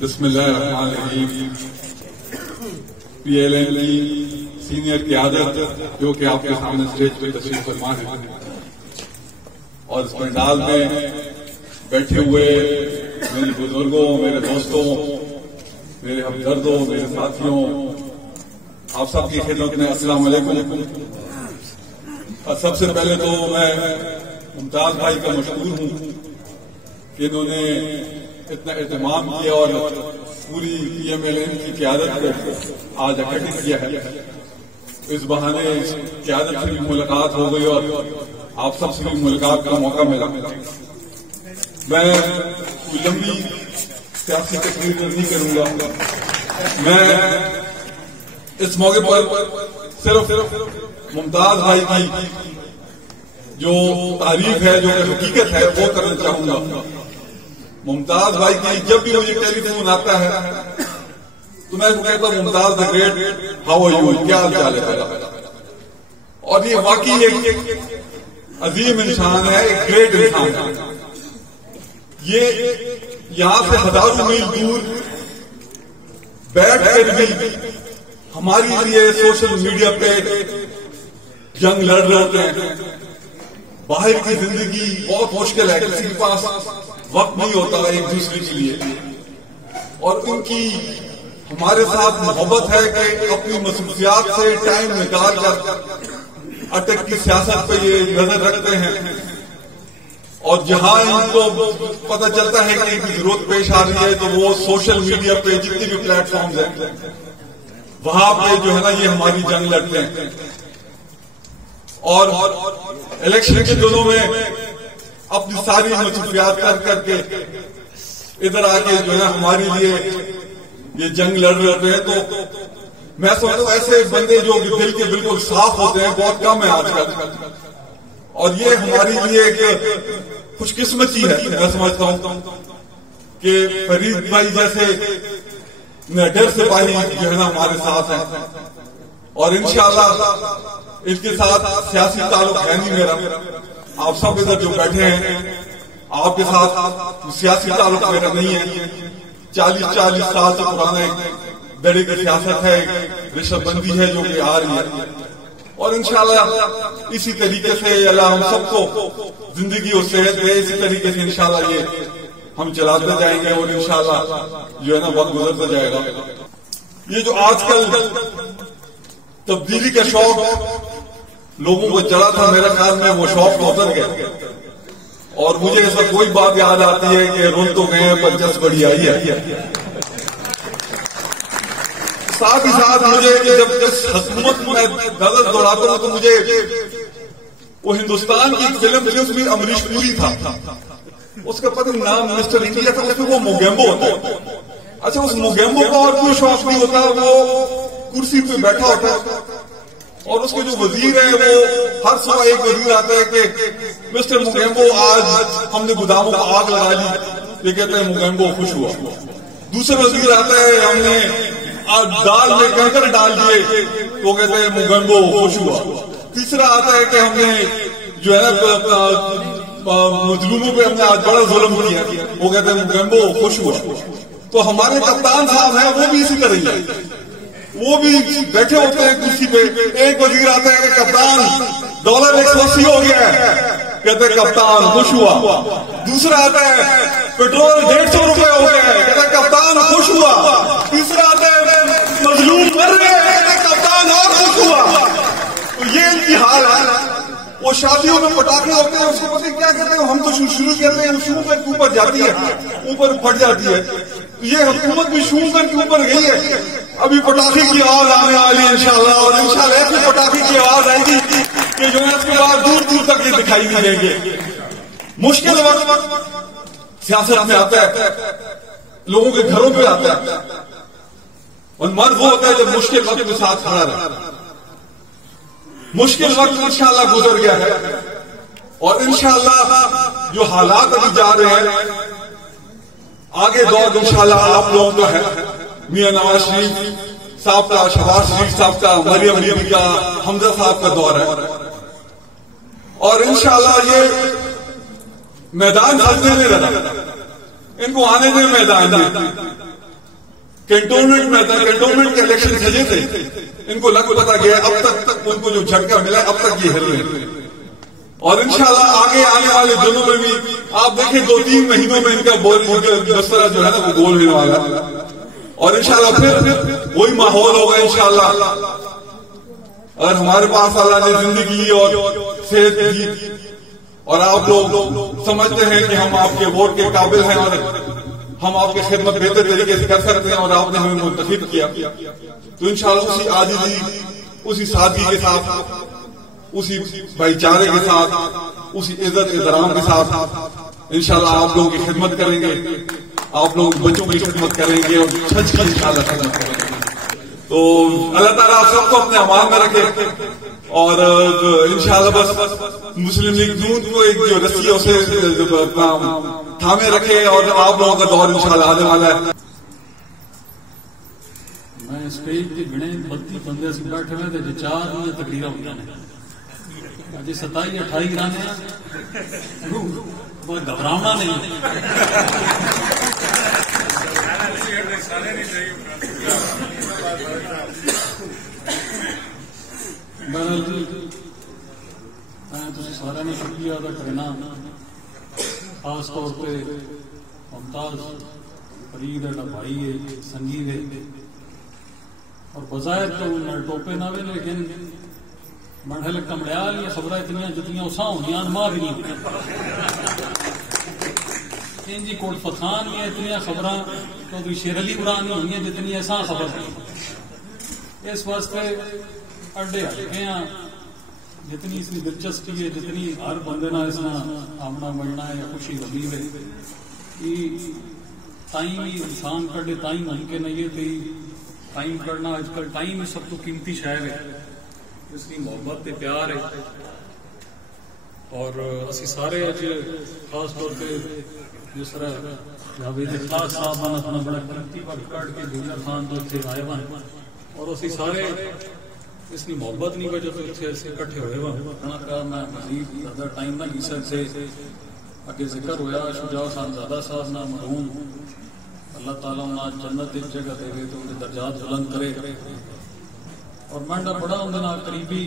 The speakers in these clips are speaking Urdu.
بسم اللہ الرحمن الرحیم. پی ایل این کی سینئر قیادت جو کہ آپ کے سامنے اسٹیج پہ تشریف فرما ہے اور اس پنڈال میں بیٹھے ہوئے میرے بزرگوں، میرے دوستوں، میرے ہمدردوں، میرے ساتھیوں، آپ سب کی خدمت میں السلام علیکم. اور سب سے پہلے تو میں ممتاز بھائی کا مشکور ہوں کہ انہوں نے اتنا اہتمام کیا اور پوری پی ایم ایل این کی قیادت کو آج اکٹھت کیا ہے. اس بہانے قیادت سے بھی ملاقات ہو گئی اور آپ سب سے بھی ملاقات کا موقع ملا. میں کوئی لمبی سیاسی تقریر نہیں کروں گا. میں اس موقع پر صرف ممتاز بھائی کی جو تعریف ہے، جو حقیقت ہے، وہ کرنا چاہوں گا. ممتاز بھائی کی جب بھی مجھے ٹیلی فون آتا ہے تو میں کہتا ہوں Mumtaz the great, how are you, کیا حال چال ہے. اور یہ واقعی ایک عظیم انسان ہے، ایک گریٹ انسان ہے. یہ یہاں سے ہزاروں میل دور بیٹھ کر بھی ہماری لیے سوشل میڈیا پہ جنگ لڑ رہے ہوتے ہیں. باہر کی زندگی بہت مشکل ہے، کسی کے پاس وقت نہیں ہوتا ایک دوسرے کے لیے. اور ان کی ہمارے ساتھ محبت ہے کہ اپنی مصروفیات سے ٹائم نکال کر اٹک کی سیاست پہ یہ نظر رکھتے ہیں. اور جہاں ان کو پتہ چلتا ہے کہ ان کی ضرورت پیش آ رہی ہے تو وہ سوشل میڈیا پہ جتنے بھی پلیٹ فارمز ہیں وہاں پہ جو ہے نا یہ ہماری جنگ لڑتے ہیں. اور الیکشن کے دنوں میں اپنی ساری مصروفیات کر کے ادھر آ کے جو ہے نا ہمارے لیے یہ جنگ لڑ رہے ہوتے ہیں. تو میں سمجھتا ہوں ایسے بندے جو دل کے بالکل صاف ہوتے ہیں بہت کم ہیں آج کل. اور یہ ہماری لیے ایک خوش قسمتی ہے. میں سمجھتا ہوں کہ فرید بھائی جیسے نڈر سپاہی جو ہے نا ہمارے ساتھ ہیں. اور انشاءاللہ ان کے ساتھ سیاسی تعلق ہے نہیں میرا. آپ سب ادھر جو بیٹھے ہیں آپ کے ساتھ سیاسی تعلق میرا نہیں ہے. 40 سال سے پرانا ایک بڑے کی سیاست ہے، رشتہ بندی ہے جو کہ آ رہی ہے. اور انشاءاللہ اسی طریقے سے اللہ ہم سب کو زندگی اور صحت دے. اسی طریقے سے انشاءاللہ یہ ہم چلاتے جائیں گے اور انشاءاللہ جو ہے نا وقت گزرتا جائے گا. یہ جو آج کل تبدیلی کا شوق لوگوں کو چلا تھا، میرے خیال میں وہ شوق اتر گیا. اور مجھے ایسا کوئی بات یاد آتی ہے کہ رون تو گئے پر جس بڑی آئی ہے. ساتھ ہی ساتھ مجھے جب اس حکومت میں نظر دوڑاتا ہوں تو مجھے وہ ہندوستان کی فلم تھی، اس میں امریش پوری تھا، اس کا پتہ نام مسٹر انڈیا تھا، اس میں وہ موگیمبو ہوتا ہے. اچھا اس موگیمبو کا اور کوئی شوق نہیں ہوتا، وہ کرسی پہ بیٹھا ہوتا ہے اور اس کے جو وزیر ہے وہ ہر صبح ایک وزیر آتا ہے کہ مسٹر موگیمبو آج ہم نے گوداموں کو آگ لگا لی. یہ کہتے ہیں موگیمبو خوش ہوا. دوسرا وزیر آتا ہے ہم نے دال میں کنکر ڈال دیے، وہ کہتے ہیں موگیمبو خوش ہوا. تیسرا آتا ہے کہ ہم نے جو ہے نا مظلوموں پہ ہم نے آج بڑا ظلم کیا، وہ کہتے ہیں موگیمبو خوش ہوا. تو ہمارے کپتان صاحب ہیں وہ بھی اسی طرح ہی، وہ بھی بیٹھے ہوتے ہیں کرسی پہ. ایک وزیر آتا ہے کہ کپتان $180 ہو گیا ہے، کہتے ہیں کپتان خوش ہوا. دوسرا آتا ہے پیٹرول $150 ہو گیا ہے، کہتے ہیں کپتان خوش ہوا. تیسرا آتا ہے مظلوم مر رہے ہیں، کہتے ہیں کپتان اور خوش ہوا. تو یہ ان کی حال ہے. وہ شادیوں میں پٹاخے ہوتے ہیں، اس کو پتہ کیا کہتے ہیں، ہم تو شروع کرتے ہیں، شروع کر کے اوپر جاتی ہے، اوپر پھٹ جاتی ہے. یہ حکومت بھی شروع کر کے اوپر گئی ہے. ابھی پٹاخے کی آواز آنے والی ہے انشاءاللہ، اور انشاءاللہ ایسی پٹاخے کی آواز آئے گی کہ جو ہے اس کے بعد دور دور تک یہ دکھائی نہیں دیں گے. مشکل وقت سیاست میں آتا ہے، لوگوں کے گھروں پہ آتا ہے، اور مرد وہ ہوتا ہے جب مشکل وقت کے ساتھ کھڑا رہے. مشکل وقت انشاءاللہ گزر گیا ہے اور انشاءاللہ جو حالات ابھی جا رہے ہیں آگے دور انشاءاللہ آپ لوگوں کا ہے. میاں نواز شریف صاحب کا، شہباز شریف صاحب کا، مریم علی کا، حمزہ صاحب کا دور ہے. اور انشاءاللہ یہ میدان سجنے نہیں رہا، ان کو آنے دیں میدان میں. کنٹونمنٹ میں تھا، کنٹونمنٹ کے الیکشن سجے تھے، ان کو لگ پتا گیا اب تک ان کو جو جھٹکا ملا اب تک یہ ہل رہے، اور انشاءاللہ آگے آنے والے دنوں میں بھی آپ دیکھیں 2-3 مہینوں میں ان کا بسترا جو ہے نا وہ گول ہونے والا، اور انشاءاللہ پھر وہی ماحول ہوگا انشاءاللہ۔ اگر ہمارے پاس اللہ نے زندگی اور صحت دی اور آپ لوگ سمجھتے ہیں کہ ہم آپ کے ووٹ کے قابل ہیں اور ہم آپ کی خدمت بہتر طریقے سے کر سکتے ہیں اور آپ نے ہمیں منتخب کیا، تو انشاءاللہ اسی عاجزی، اسی سادگی کے ساتھ، اسی بھائی چارے کے ساتھ، اسی عزت احترام کے ساتھ انشاءاللہ آپ لوگوں کی خدمت کریں گے، آپ لوگ بچوں کی خدمت کریں گے اور سچ کی انشاءاللہ خدمت کریں گے۔ تو اللہ تعالیٰ سب کو اپنے امان میں رکھے، اور انشاءاللہ بس مسلم لیگ نون کو ایک جو رسی ہے اسے تھامے رکھے، اور آپ لوگوں کا دور انشاءاللہ آنے والا ہے۔ میں اسٹیج کے گنے 32 بندے سے بیٹھے ہوئے تھے، 4 تقریر ہوئی نے، 27-28 گرانے کوئی گھبرانا نہیں۔ بہرحال میں تسی سارے نے شکریہ ادا کرنا، خاص طور پہ ممتاز فرید ہے بھائی ہے، سنجیو ہے، اور بظاہر تو ٹوپے نہ ہوئے لیکن منڈل کمڑیال یہ خبریں اتنی جتنی اساں ہونیاں ماں بھی نہیں ان جی کوٹ فتخان یہ اتنی خبراں چودھری شیر علی عمران نہیں ہوئی جتنی ایسا خبر نہیں۔ اس واسطے اڈے ہلکے ہیں، جتنی اس کی دلچسپی ہے، جتنی ہر بندے نہ اس میں آمنا ملنا ہے یا خوشی وبیل ہے، یہ ٹائم ہی انسان کڈے ٹائم ممکن نہیں ہے، ٹائم کرنا آج کل ٹائم سب تو قیمتی شے ہے، اس کی محبت تے پیار ہے، اور اسی سارے اج خاص طور پہ جس طرح جاوید اخلاص صاحب نے اپنا بڑا قیمتی وقت کاٹ کے جونیئر خان تو اتنے آئے ہیں، اور اسی سارے اس کی محبت نہیں وجہ تو اتنے ایسے اکٹھے ہوئے ہیں۔ میں مزید زیادہ ٹائم نہ گی سکتے، اگے ذکر ہوا شجاع خان زادہ صاحب نہ مرحوم، اللہ تعالیٰ انہیں جنت ایک جگہ دے گئے تو انہیں درجات بلند کرے، اور میں بڑا اندر قریبی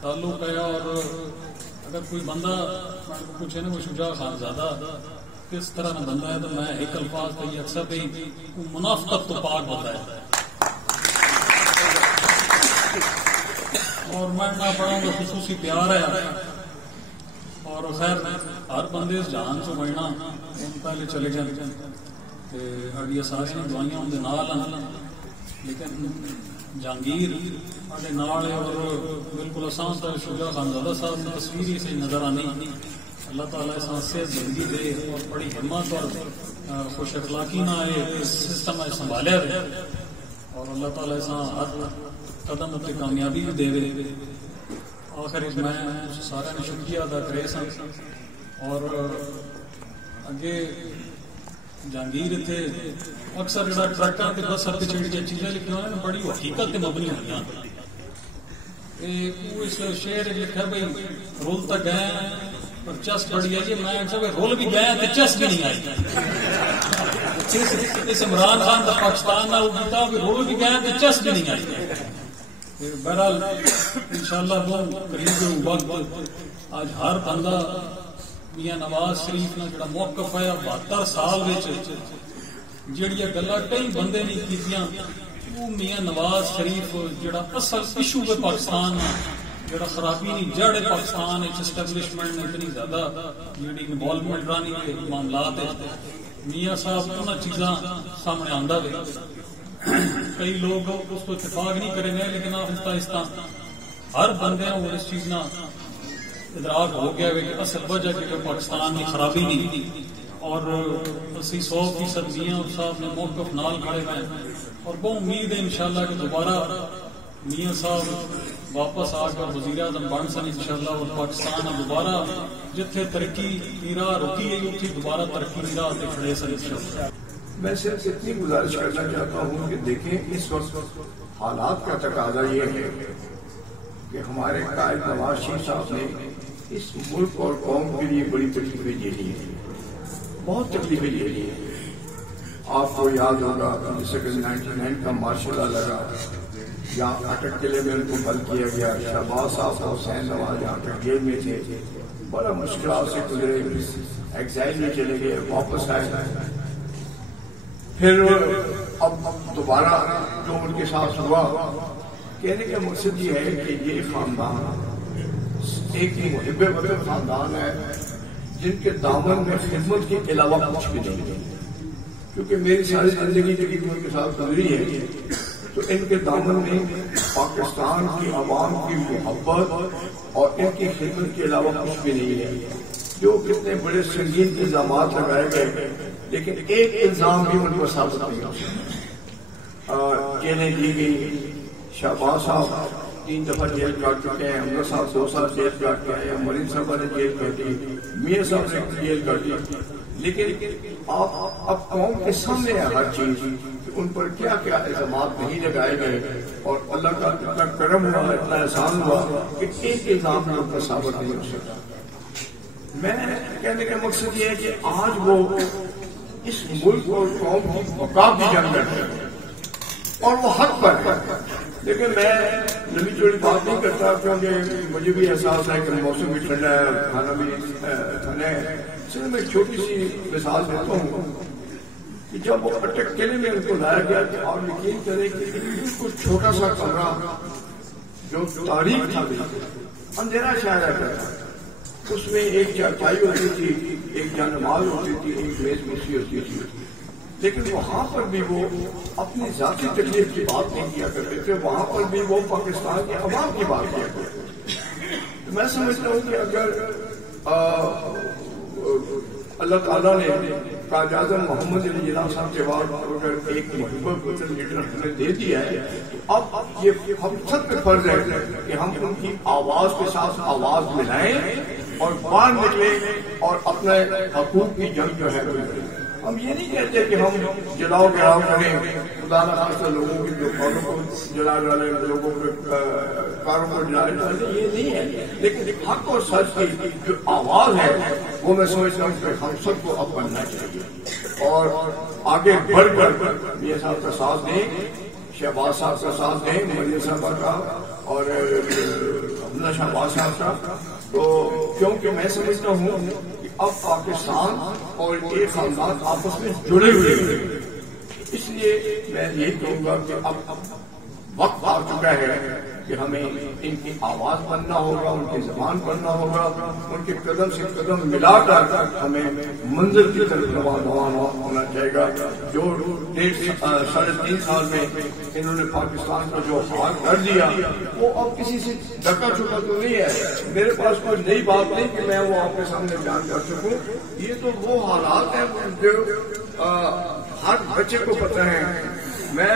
تعلق ہے، اور اگر کوئی بندہ پوچھے نا وہ شجاع خان زادہ کس طرح کا بندہ ہے تو میں ایک الفاظ پہ یہ اکثر پہ منافقت تو پاک بندہ ہے، اور میں نہ پڑھوں گا خصوصی پیار ہے، اور خیر ہر بندے اس جہان سے بڑھنا ان پہلے چلے جائیں اڈیا سارے دعائیاں اندر نال ہیں، لیکن جہانگیر اڈے نال ہے، اور بالکل آسان طرح شجاع خان زادہ صاحب کی تصویر ہی سے نظر آنی، اللہ تعالیٰ اس سے زندگی دے اور بڑی ہمت اور خوش اخلاقی نہ ہے سسٹم سنبھالیا رہے، اور اللہ تعالیٰ اس ہر قدم اتنے کامیابی بھی دے۔ آخر میں سارے نے شکریہ ادا کرے سن، اور اگے جہانگیر اتنے اکثر جڑا ٹرکٹر کے بس اتنے جڑی چیزیں لکھی ہوئی بڑی حقیقت تے مبنی ہوئی، اس شعر لکھا بھائی رول تک گئے پر چس بڑی ہے جی، میں رول بھی گئے تو چس بھی نہیں آئی، اس عمران خان کا پاکستان نہ رول بھی گئے تو چس بھی نہیں آئی۔ بہرحال انشاءاللہ وہ قریب وقت آج ہر بندہ میاں نواز شریف نے جڑا موقف ہے 72 سال جڑیاں گلاں کئی بندے نہیں کیتیاں، وہ میاں نواز شریف جڑا اصل ایشو ہے پاکستان جڑا خرابی نہیں جڑ پاکستان اسٹیبلشمنٹ میں اتنی زیادہ جڑی انوالومنٹ رانی کے معاملات میاں صاحب انہاں چیزاں سامنے آندا ہے، کئی لوگ اس کو اتفاق نہیں کریں گے، لیکن آہستہ آہستہ ہر بندے وہ اس چیز نہ ادراک ہو گیا ہے کہ اصل وجہ کہ پاکستان کی خرابی نہیں تھی، اور 100% میاں صاحب نے موقف نال کھڑے ہیں، اور بہت امید ہے انشاءاللہ کہ دوبارہ میاں صاحب واپس آ کر وزیر اعظم بن سن انشاءاللہ، اور پاکستان دوبارہ جتھے ترقی کی راہ رکی ہے اتنی دوبارہ ترقی کی راہ پہ کھڑے سن انشاءاللہ۔ میں صرف اتنی گزارش کرنا چاہتا ہوں کہ دیکھیں اس وقت حالات کا تقاضا یہ ہے کہ ہمارے قائد نواز شریف صاحب نے اس ملک اور قوم کے لیے بڑی تکلیفیں جھیلی ہیں، بہت تکلیفیں جھیلی ہیں، آپ کو یاد ہوگا جیسے کہ 99 کا مارشل لا لگا، یہاں اٹک قلعے میں ان کو بند کیا گیا، شہباز صاحب حسین نواز یہاں کے جیل میں تھے، بڑا مشکلات سے گزرے، ایگزائل میں چلے گئے، واپس آئے، پھر اب دوبارہ جو ان کے ساتھ ہوا، کہنے کا مقصد یہ ہے کہ یہ خاندان ایک محب وطن خاندان ہے جن کے دامن میں خدمت کے علاوہ کچھ بھی نہیں ہے، کیونکہ میری ساری زندگی تقریباً ان کے ساتھ گزری ہے، تو ان کے دامن میں پاکستان کی عوام کی محبت اور ان کی خدمت کے علاوہ کچھ بھی نہیں ہے۔ جو کتنے بڑے سنگین الزامات لگائے گئے لیکن ایک الزام بھی ان کو ثابت نہیں ہو سکتا۔ جیلیں دی گئی، شہباز صاحب 3 دفعہ جیل کاٹ چکے ہیں، حمزہ صاحب 2 سال جیل کاٹ کے آئے، مرین صاحب نے جیل کاٹی، میاں صاحب نے جیل کاٹی، لیکن آپ اب قوم کے سامنے ہے ہر چیز کہ ان پر کیا کیا الزامات نہیں لگائے گئے، اور اللہ کا اتنا کرم ہوا، اتنا احسان ہوا کہ ایک الزام بھی ان پر ثابت نہیں ہو سکتا۔ میں کہنے کا مقصد یہ ہے کہ آج وہ اس ملک اور قوم کی بقا کی جنگ لڑ رہے ہیں اور وہ حق پر ہے، لیکن میں لمبی چوڑی بات نہیں کرتا کیونکہ مجھے بھی احساس ہے کہ موسم بھی ٹھنڈا ہے، کھانا بھی ٹھنڈا ہے۔ صرف میں چھوٹی سی مثال دیتا ہوں کہ جب وہ اٹک قلعے میں ان کو لایا گیا کہ آپ یقین کریں کہ بالکل چھوٹا سا کمرہ جو تاریخ تھا، اندھیرا چھایا رہتا تھا، اس میں ایک چارپائی ہوتی تھی، ایک جانماز ہوتی تھی، ایک میز کرسی ہوتی تھی، لیکن وہاں پر بھی وہ اپنی ذاتی تکلیف کی بات نہیں کیا کرتے تھے، وہاں پر بھی وہ پاکستان کے عوام کی بات کیا کرتے تھے۔ میں سمجھتا ہوں کہ اگر اللہ تعالیٰ نے قائد اعظم محمد علی جناح صاحب کے بعد اگر ایک محب وطن لیڈر ہمیں دے دیا ہے، تو اب یہ ہم سب پہ فرض ہے کہ ہم ان کی آواز کے ساتھ آواز ملائیں اور باہر نکلیں اور اپنے حقوق کی جنگ جو ہے وہ لڑیں۔ ہم یہ نہیں کہتے کہ ہم جلاؤ گراؤ کریں، خدا نہ خاصہ لوگوں کی جو کاروں کو جلا ڈالیں، لوگوں کے کاروں کو جلا ڈالیں، یہ نہیں ہے، لیکن حق اور سچ کی جو آواز ہے وہ میں سمجھتا ہوں کہ ہم سب کو اب بننا چاہیے اور آگے بڑھ کر میاں صاحب کا ساتھ دیں، شہباز صاحب کا ساتھ دیں، مریم صاحبہ کا اور حمزہ شہباز صاحب کا، تو کیونکہ میں سمجھتا ہوں کہ اب پاکستان اور ایک خاندان آپس میں جڑے ہوئے ہیں، اس لیے میں یہی کہوں گا کہ اب وقت آ چکا ہے کہ ہمیں ان کی آواز بننا ہوگا، ان کی زبان بننا ہوگا، ان کے قدم سے قدم ملا کر ہمیں منزل کی طرف روانہ ہونا چاہیے گا۔ جو 3.5 سال میں انہوں نے پاکستان کا جو حال کر دیا وہ اب کسی سے ڈکا چھپا تو نہیں ہے، میرے پاس کوئی نئی بات نہیں کہ میں وہ آپ کے سامنے بیان کر سکوں، یہ تو وہ حالات ہیں جو ہر بچے کو پتہ ہے۔ میں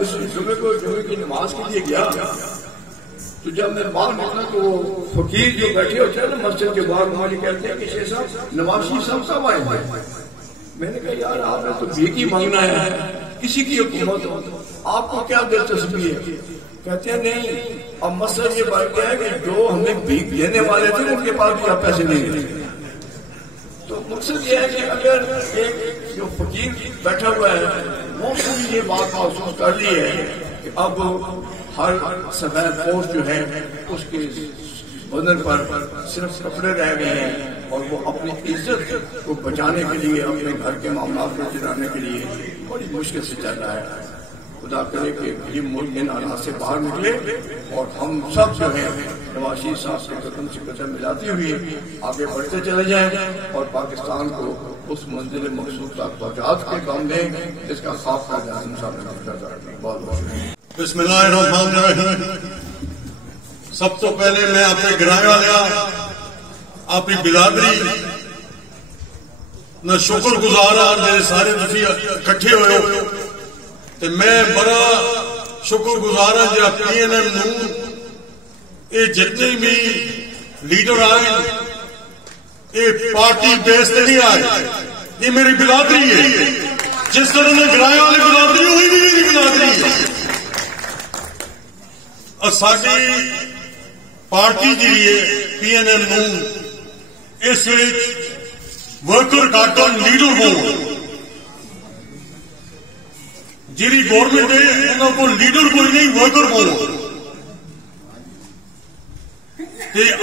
اس جمعے کی نماز کے لیے گیا تو جب میں باہر نکلا تو وہ فقیر جو بیٹھے ہوتے ہیں نا مسجد کے باہر، مجھے کہتے ہیں کہ شیخ صاحب نواز شریف صاحب کب آئے ہیں؟ میں نے کہا یار آپ نے تو بھیک ہی مانگنا ہے، کسی کی حکومت ہو، آپ کو کیا دلچسپی ہے؟ کہتے ہیں نہیں، اب مسئلہ یہ بات کیا ہے کہ جو ہمیں بھیک دینے والے تھے ان کے پاس بھی آپ پیسے نہیں دیتے۔ تو مقصد یہ ہے کہ اگر ایک جو فقیر بیٹھا ہوا ہے وہ بھی یہ بات محسوس کر لی ہے کہ اب ہر سفید پوش جو ہے اس کے بدن پر صرف کپڑے رہ گئے ہیں اور وہ اپنی عزت کو بچانے کے لیے، اپنے گھر کے معاملات کو چلانے کے لیے بڑی مشکل سے چل رہا ہے۔ خدا کرے کہ یہ ملک ان حالات سے باہر نکلے اور ہم سب جو ہیں نواز شریف صاحب کے قدم سے قدم ملاتے ہوئے آگے بڑھتے چلے جائیں اور پاکستان کو اس منزل مقصود تک پہنچا کے کام دیں جس کا خواب کا جانب صاحب۔ بہت بہت بسم اللہ الرحمن الرحیم۔ سب تو پہلے میں اپنے گرانے والا اپنی برادری نہ شکر گزار ہاں میرے سارے تسی اکٹھے ہوئے ہو تے میں بڑا شکر گزار ہاں جب PNM نوں یہ جتنے بھی لیڈر آئے یہ پارٹی بیس تے نہیں آئے، یہ میری برادری ہے، جس طرح نے گرائے والے برادری ہوئی بھی میری برادری ہے۔ اور ساری پارٹی جی ہے PNM نوں اس ورکر کاٹن لیڈر ہو جی گورنمنٹ ہے انہوں کو لیڈر کوئی نہیں ورکر کو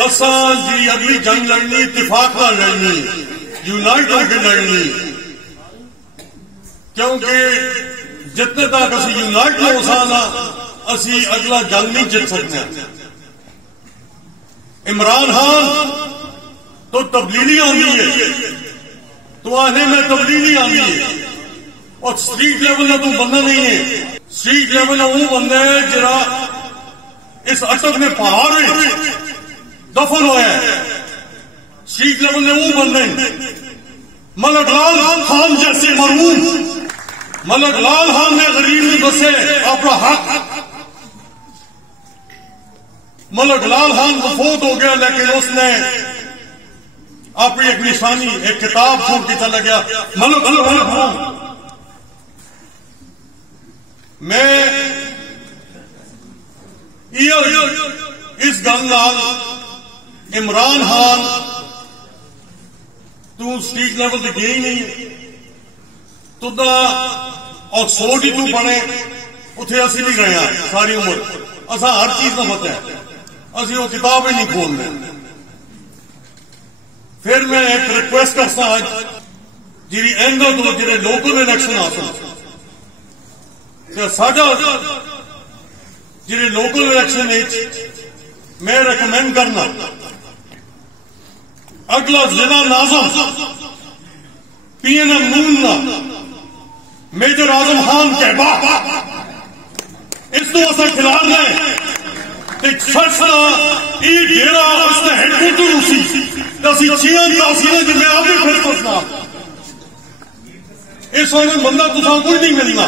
اساں جی اگلی جنگ لڑنی اتفاق نہ لڑنی یونائٹ ہو کے لڑنی کیونکہ جتنے تک اسی یونائٹ نہ ہو سکنا اسی اگلا جنگ نہیں جیت سکتے. عمران خان تو تبدیلی آنی ہے تو آنے میں تبدیلی آنی ہے اور اسٹریٹ لیول کا تو بندہ نہیں ہے. اسٹریٹ لیول کا وہ بندہ ہے جرا اس اٹک میں پہاڑ دفن ہوا ہے. اسٹریٹ لیول میں وہ بندے ملک لال خان جیسے مرحوم ملک لال خان نے غریب نے دسے اپنا حق. ملک لال خان کو فوت ہو گیا لیکن اس نے اپنی ایک نشانی ایک کتاب چھوڑ کے چلا گیا. ملک لال خان میں اس گل نال عمران خان تو اسٹریٹ لیول سے گئی نہیں تو آکسفورڈ ہی تو بنے اتنے اسی بھی گئے ہیں ساری عمر اصا ہر چیز کا پتہ ہے اسی وہ کتاب ہی نہیں کھول رہے. پھر میں ایک ریکویسٹ کرتا ہوں جی اینڈ تو جی لوکل الیکشن آسن ساڈا جی لوکل الیکشن میں ریکمینڈ کرنا اگلا ضلع ناظم پی این ایم نون میجر اعظم خان کہبا اس کو اصل خلاف ہے ڈیرا اس ہیڈ کوارٹر اسی چھیاں تحصیلیں جو میں آپ بھی پھر سوچنا اس وقت بندہ تصا کچھ نہیں ملنا